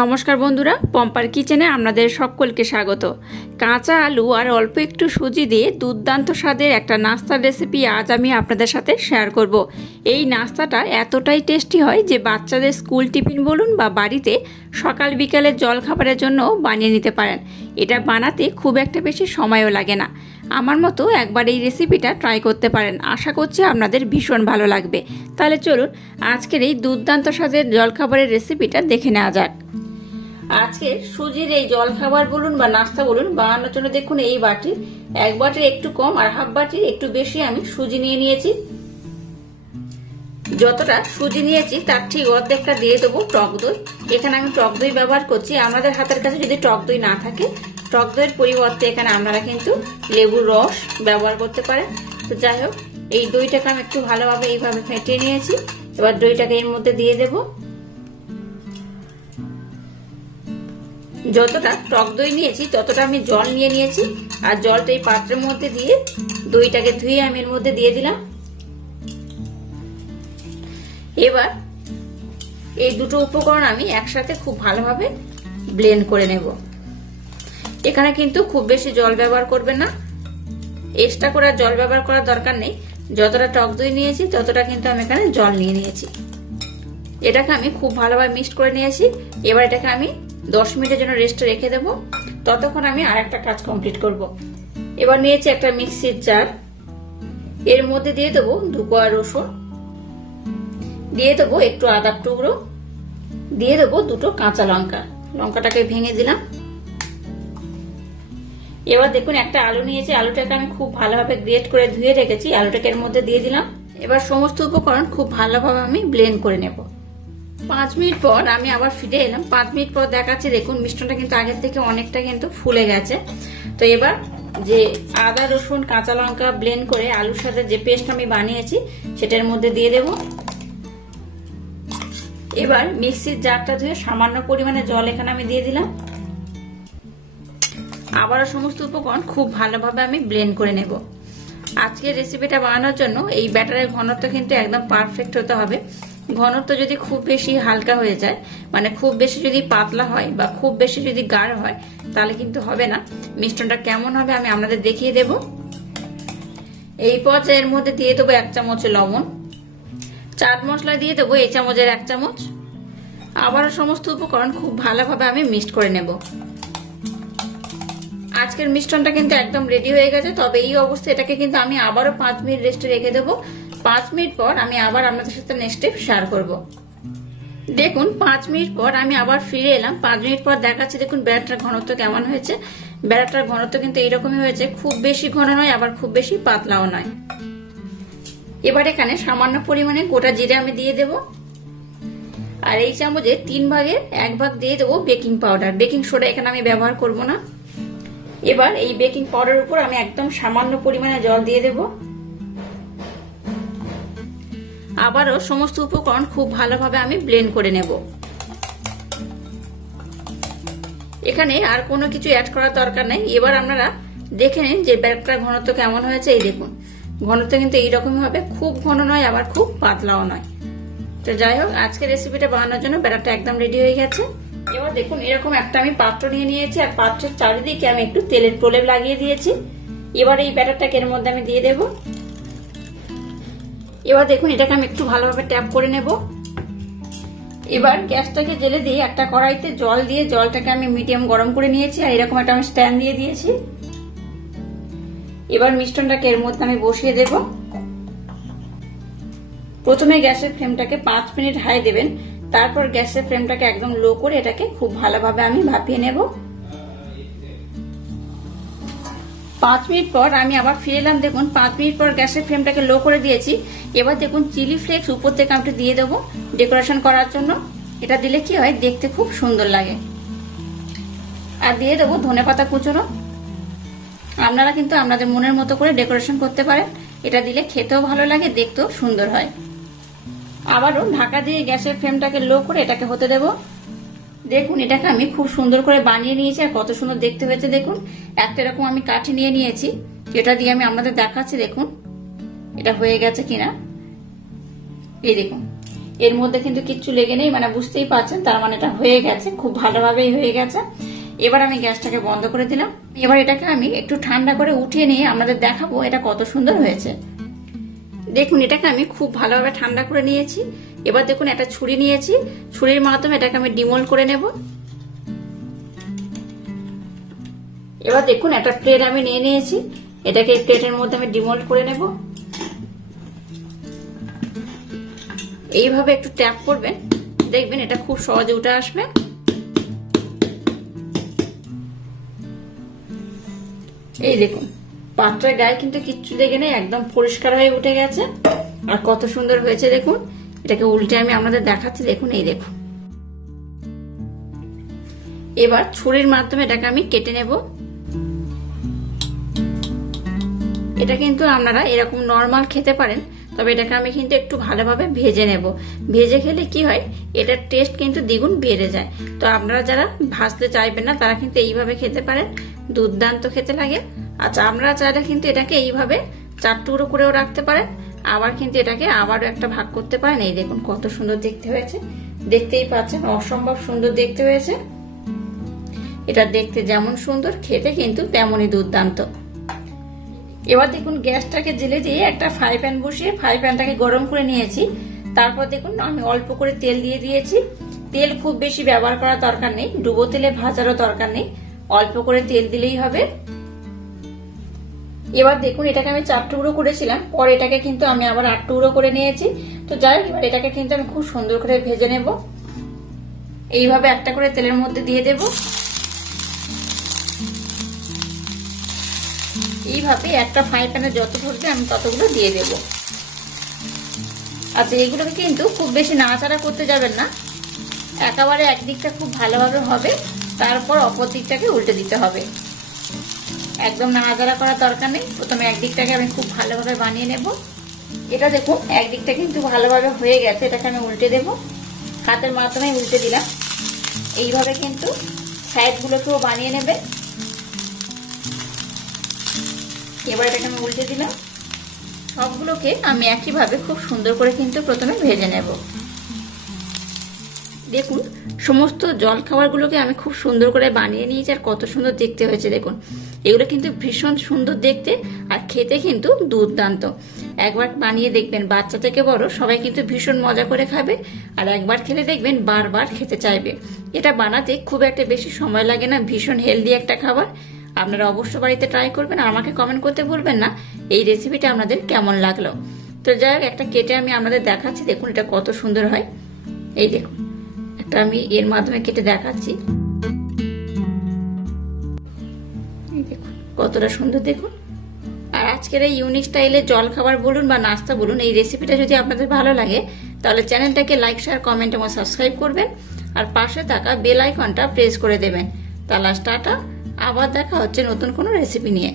নমস্কার বন্ধুরা, পম্পার কিচেনে আপনাদের সকলকে স্বাগত। কাঁচা আলু আর অল্প একটু সুজি দিয়ে দুর্দান্ত স্বাদের একটা নাস্তার রেসিপি আজ আমি আপনাদের সাথে শেয়ার করব। এই নাস্তাটা এতটাই টেস্টি হয় যে বাচ্চাদের স্কুল টিফিন বলুন বা বাড়িতে সকাল বিকালের জলখাবারের জন্য বানিয়ে নিতে পারেন। এটা বানাতে খুব একটা বেশি সময়ও লাগে না। আমার মতো একবার এই রেসিপিটা ট্রাই করতে পারেন, আশা করছি আপনাদের ভীষণ ভালো লাগবে। তাহলে চলুন আজকের এই দুর্দান্ত স্বাদের জলখাবারের রেসিপিটা দেখে নেওয়া যাক। আজকে সুজির এই জলখাবার বলুন বা নাস্তা বলুন বানানোর জন্য দেখুন এই বাটির এক বাটির একটু কম আর হাফ বাটির একটু বেশি আমি সুজি নিয়ে নিয়েছি। যতটা সুজি নিয়েছি তার ঠিক অর্ধেকটা দিয়ে দেবো টক দই। এখানে আমি টক দই ব্যবহার করছি। আমাদের হাতের কাছে যদি টক দই না থাকে, টক দইয়ের পরিবর্তে এখানে আপনারা কিন্তু লেবুর রস ব্যবহার করতে পারেন। তো যাই হোক, এই দইটাকে আমি একটু ভালোভাবে এইভাবে ফেটিয়ে নিয়েছি। এবার দইটাকে এর মধ্যে দিয়ে দেবো। যতটা টক দই নিয়েছি ততটা আমি জল নিয়ে নিয়েছি, আর জলটা এই পাত্রের মধ্যে দিয়ে দইটাকে ধুয়ে আমি এর মধ্যে দিয়ে দিলাম। এবার এই দুটো উপকরণ আমি একসাথে খুব ভালোভাবে ব্লেন্ড করে নেব। এখানে কিন্তু খুব বেশি জল ব্যবহার করবেন না, এক্সট্রা করে জল ব্যবহার করার দরকার নেই। যতটা টক দই নিয়েছি ততটা কিন্তু আমি এখানে জল নিয়ে নিয়েছি। এটাকে আমি খুব ভালোভাবে মিক্সড করে নিয়েছি। এবার এটাকে আমি 10 মিনিটের জন্য রেস্টে রেখে দেবো। ততক্ষণ আমি আর একটা কাজ কমপ্লিট করব। এবার নিয়েছি একটা মিক্সির জার, এর মধ্যে দিয়ে দেবো 2 কোয়া রসুন, দিয়ে দেবো একটু আদার টুকরো, দিয়ে দেবো 2টো কাঁচা লঙ্কা। লঙ্কাটাকে ভেঙে দিলাম। এবার দেখুন একটা আলু নিয়েছি, আলুটাকে আমি খুব ভালোভাবে গ্রেট করে ধুয়ে রেখেছি, আলুটাকে এর মধ্যে দিয়ে দিলাম। এবার সমস্ত উপকরণ খুব ভালোভাবে আমি ব্লেন্ড করে নেব। 5 মিনিট পর আমি আবার ফিরে এলাম। 5 মিনিট পর দেখাচ্ছি, দেখুন মিশ্রণটা কিন্তু আগের থেকে অনেকটা কিন্তু ফুলে গেছে। তো এবার যে আদা রসুন কাঁচা লঙ্কা ব্লেন্ড করে আলুর সাথে যে পেস্ট আমি বানিয়েছি সেটার মধ্যে দিয়ে দেব। এবার মিক্সির জারটা ধুয়ে সামান্য পরিমাণে জল এখানে আমি দিয়ে দিলাম। আবারও সমস্ত উপকরণ খুব ভালোভাবে আমি ব্লেন্ড করে নেব। আজকের রেসিপিটা বানানোর জন্য এই ব্যাটারের ঘনত্ব কিন্তু একদম পারফেক্ট হতে হবে। ঘনত্ব যদি খুব বেশি হালকা হয়ে যায়, মানে খুব বেশি যদি পাতলা হয় বা খুব বেশি যদি গাঢ় হয়, তাহলে কিন্তু হবে না। মিশ্রণটা কেমন হবে আমি আপনাদের দেখিয়ে দেব। এই পর্যায়ের মধ্যে দিয়ে দেবো 1 চামচ লবণ, চাট মশলা দিয়ে দেবো এই চামচের 1 চামচ। আবারও সমস্ত উপকরণ খুব ভালোভাবে আমি মিক্সড করে নেব। আজকের মিশ্রণটা কিন্তু একদম রেডি হয়ে গেছে। তবে এই অবস্থায় এটাকে কিন্তু আমি আবারও 5 মিনিট রেস্টে রেখে দেবো। 5 মিনিট পর আমি আবার আপনাদের সাথে নেক্সট স্টেপ শেয়ার করব। দেখুন 5 মিনিট পর আমি আবার ফিরে এলাম। 5 মিনিট পর দেখাচ্ছি, দেখুন ব্যাটারটার ঘনত্ব কেমন হয়েছে। ব্যাটারটার ঘনত্ব কিন্তু এইরকমই হয়েছে, খুব বেশি ঘন নয় আবার খুব বেশি পাতলাও নয়। এবার এখানে সামান্য পরিমাণে গোটা জিরে আমি দিয়ে দেব, আর এই চামচের 3 ভাগের 1 ভাগ দিয়ে দেবো বেকিং পাউডার। বেকিং সোডা এখানে আমি ব্যবহার করব না। এবার এই বেকিং পাউডারের উপর আমি একদম সামান্য পরিমাণে জল দিয়ে দেব। আবারও সমস্ত উপকরণ খুব ভালোভাবে আমি ব্লেন্ড করে নেব। এখানে আর কোনো কিছু অ্যাড করার দরকার নেই। এবার আপনারা দেখে নিন যে ব্যাটারটার ঘনত্ব কেমন হয়েছে। এই দেখুন ঘনত্ব কিন্তু এইরকমই হবে, খুব ঘন নয় আবার খুব পাতলাও নয়। তো যাই হোক, আজকে রেসিপিটা বানানোর জন্য ব্যাটারটা একদম রেডি হয়ে গেছে। এবার দেখুন এরকম একটা আমি পাত্র নিয়ে নিয়েছি, আর পাত্রের চারিদিকে আমি একটু তেলের প্রলেপ লাগিয়ে দিয়েছি। এবার এই ব্যাটারটাকে এর মধ্যে আমি দিয়ে দেব। এবার দেখুন এটাকে আমি একটু ভালোভাবে ট্যাপ করে নেব। এবার গ্যাসটাকে জেলে দিয়ে একটা কড়াইতে জল দিয়ে জলটাকে আমি মিডিয়াম গরম করে নিয়েছি, আর এরকম একটা আমি স্ট্যান্ড দিয়ে দিয়েছি। এবার মিশ্রণটাকে এর মধ্যে আমি বসিয়ে দেব। প্রথমে গ্যাসের ফ্লেমটাকে 5 মিনিট হাই দেবেন, তারপর গ্যাসের ফ্লেমটাকে একদম লো করে এটাকে খুব ভালোভাবে আমি ভাপিয়ে নেব। 5 মিনিট পর আমি আবার ফিরে এলাম। দেখুন 5 মিনিট পর গ্যাসের ফ্লেমটাকে লো করে দিয়েছি। এবার দেখুন চিলি ফ্লেক্স উপর থেকে আমি দিয়ে দেবো ডেকোরেশন করার জন্য। এটা দিলে কি হয়, দেখতে খুব সুন্দর লাগে। আর দিয়ে দেবো ধনেপাতা কুচনো। আপনারা কিন্তু আপনাদের মনের মতো করে ডেকোরেশন করতে পারেন। এটা দিলে খেতেও ভালো লাগে, দেখতেও সুন্দর হয়। আবারও ঢাকা দিয়ে গ্যাসের ফ্লেমটাকে লো করে এটাকে হতে দেব। দেখুন এটাকে আমি খুব সুন্দর করে বানিয়ে নিয়েছি, আর কত সুন্দর দেখতে হয়েছে। দেখুন একটা এরকম আমি কাঠি নিয়ে নিয়েছি, এটা দিয়ে আমি আপনাদের দেখাচ্ছি। দেখুন এটা হয়ে গেছে কিনা, এই দেখুন এর মধ্যে কিন্তু কিচ্ছু লেগে নেই, মানে বুঝতেই পারছেন, তার মানে এটা হয়ে গেছে, খুব ভালোভাবেই হয়ে গেছে। এবার আমি গ্যাসটাকে বন্ধ করে দিলাম। এবার এটাকে আমি একটু ঠান্ডা করে উঠিয়ে নিয়ে আপনাদের দেখাবো এটা কত সুন্দর হয়েছে। দেখুন এটাকে আমি খুব ভালোভাবে ঠান্ডা করে নিয়েছি। এবার দেখুন একটা ছুরি নিয়েছি, ছুরির মাধ্যমে এটাকে আমি ডিমোল্ড করে নেব। এবার দেখুন একটা প্লেট আমি নিয়ে নিয়েছি, এটাকে এই প্লেটের মধ্যে আমি ডিমোল্ড করে নেব। এইভাবে একটু ট্যাপ করবেন, দেখবেন এটা খুব সহজে উঠে আসবে। এই দেখুন পাত্রের গায়ে কিন্তু কিচ্ছু লেগে নেই, একদম পরিষ্কার হয়ে উঠে গেছে আর কত সুন্দর হয়েছে দেখুন। এটাকে উল্টে আমি আপনাদের দেখাচ্ছি, দেখুন এই দেখুন। এবার ছুরির মাধ্যমে এটাকে আমি কেটে নেব। এটা কিন্তু আপনারা এরকম নরমাল খেতে পারেন, তবে এটাকে আমি কিন্তু একটু ভালোভাবে ভেজে নেব। ভেজে খেলে কি হয়, এটার টেস্ট কিন্তু দ্বিগুণ বেড়ে যায়। তো আপনারা যারা ভাজতে চাইবেন না তারা কিন্তু এইভাবে খেতে পারেন, দুর্দান্ত খেতে লাগে। আচ্ছা আপনারা চাইলে কিন্তু এটাকে এইভাবে 4 টুকরো করেও রাখতে পারেন, আবার কিন্তু এটাকে আবারও একটা ভাগ করতে পারেন। এই দেখুন কত সুন্দর দেখতে হয়েছে, দেখতেই পাচ্ছেন অসম্ভব সুন্দর দেখতে হয়েছে। এটা দেখতে যেমন সুন্দর, খেতে কিন্তু তেমনই দুর্দান্ত। এবার দেখুন গ্যাসটাকে জেলে দিয়ে একটা ফ্রাই প্যান বসিয়ে ফ্রাই প্যানটাকে গরম করে নিয়েছি। তারপর দেখুন আমি অল্প করে তেল দিয়ে দিয়েছি। তেল খুব বেশি ব্যবহার করার দরকার নেই, ডুবো তেলে ভাজারও দরকার নেই, অল্প করে তেল দিলেই হবে। এবার দেখুন এটাকে আমি 4 টুকরো করেছিলাম, পরে এটাকে কিন্তু আমি আবার 8 টুকরো করে নিয়েছি। তো যাই হোক, এবার এটাকে কিন্তু আমি খুব সুন্দর করে ভেজে নেব। এইভাবে একটা করে তেলের মধ্যে দিয়ে দেব। এইভাবে একটা ফ্রাই প্যানে যত ধরবে আমি ততগুলো দিয়ে দেব। আচ্ছা এগুলোকে কিন্তু খুব বেশি নাড়াচাড়া করতে যাবেন না, একেবারে একদিকটা খুব ভালোভাবে হবে, তারপর অপর দিকটাকে উল্টে দিতে হবে। একদম নাড়াচাড়া করার দরকার নেই, প্রথমে একদিকটাকে আমি খুব ভালোভাবে বানিয়ে নেব। এটা দেখুন একদিকটা কিন্তু ভালোভাবে হয়ে গেছে, এটাকে আমি উল্টে দেব। হাতের মাধ্যমে উল্টে দিলাম। এইভাবে কিন্তু সাইডগুলোকেও বানিয়ে নেবে। এবার এটাকে আমি উল্টে দিলাম। সবগুলোকে আমি একইভাবে খুব সুন্দর করে কিন্তু প্রথমে ভেজে নেব। দেখুন সমস্ত জল খাবারগুলোকে আমি খুব সুন্দর করে বানিয়ে নিয়েছি, আর কত সুন্দর দেখতে হয়েছে দেখুন। এগুলো কিন্তু ভীষণ সুন্দর দেখতে আর খেতে কিন্তু দুর্দান্ত। একবার বানিয়ে দেখবেন, বাচ্চা থেকে বড় সবাই কিন্তু ভীষণ মজা করে খাবে, আর একবার খেলে দেখবেন বারবার খেতে চাইবে। এটা বানাতে খুব একটা বেশি সময় লাগে না, ভীষণ হেলদি একটা খাবার। আপনারা অবশ্য বাড়িতে ট্রাই করবেন, আর আমাকে কমেন্ট করতে ভুলবেন না এই রেসিপিটা আপনাদের কেমন লাগলো। তো যাই হোক, একটা কেটে আমি আপনাদের দেখাচ্ছি, দেখুন এটা কত সুন্দর হয়। এই দেখুন একটা আমি এর মাধ্যমে কেটে দেখাচ্ছি, দেখুন কতটা সুন্দর দেখুন। আর আজকের এই ইউনিক স্টাইলের জল খাবার বলুন বা নাস্তা বলুন, এই রেসিপিটা যদি আপনাদের ভালো লাগে তাহলে চ্যানেলটাকে লাইক, শেয়ার, কমেন্ট এবং সাবস্ক্রাইব করবেন, আর পাশে থাকা বেল আইকনটা প্রেস করে দেবেন। তাহলে টাটা, আবার দেখা হচ্ছে নতুন কোনো রেসিপি নিয়ে।